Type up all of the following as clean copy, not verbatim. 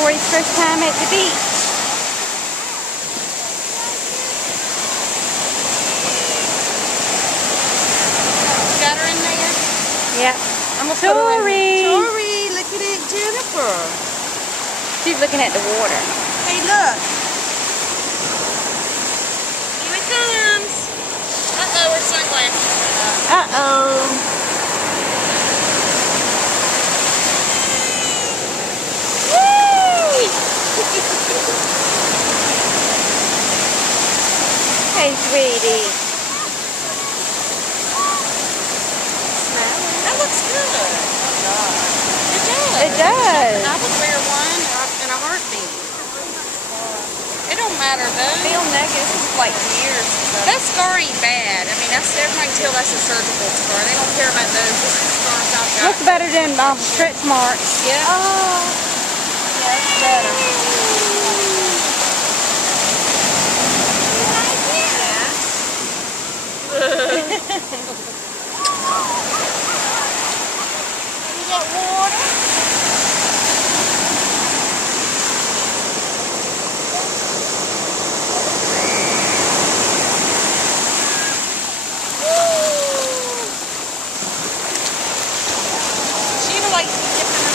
Tori's first time at the beach. Got her in there? Yeah. I'm gonna put her in Tori! there. Tori, look at it, Jennifer. She's looking at the water. Hey, look. Here it comes. Uh-oh, her sunglasses went up. Uh-oh. Hey, sweetie. Smell it. That looks good. Oh, God. It does. It does. I would wear one in a heartbeat. It don't matter, though. Feel negative. This is like years ago. That scar ain't bad. I mean, everybody can tell that's a surgical scar. They don't care about those. This is scars I've got. Looks better than stretch marks. Yeah. Oh. Yeah, it's better. You got water? She likes to dip in her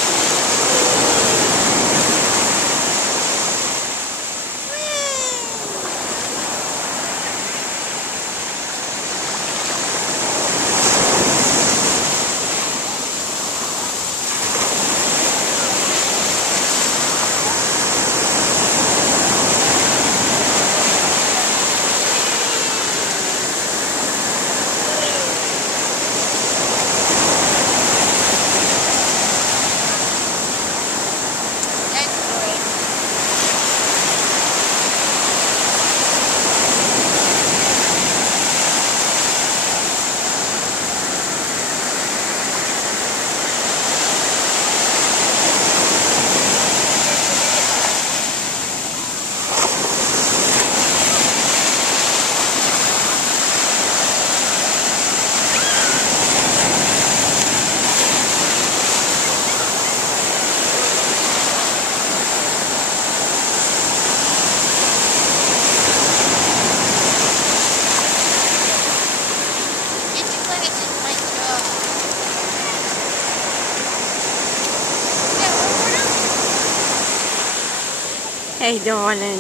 Hey, darling.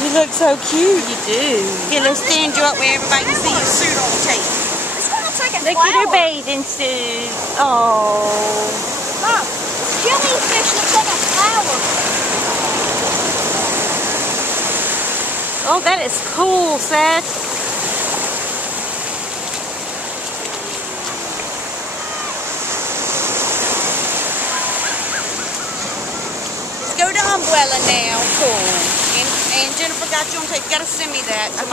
You look so cute. You do. Here, let's stand you up where everybody can see your suit on the table. This one looks like a Look flower. at her bathing suit. Oh. Mom, jellyfish looks like a flower. Oh, that is cool, Seth. Let's go to Umbrella now. Cool. And Jennifer got you on tape. You gotta send me that. Okay.